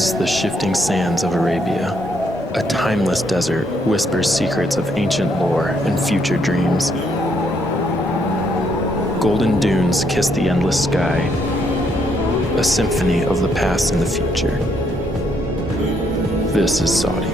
amidst the shifting sands of Arabia. A timeless desert whispers secrets of ancient lore and future dreams. Golden dunes kiss the endless sky, a symphony of the past and the future. This is Saudi.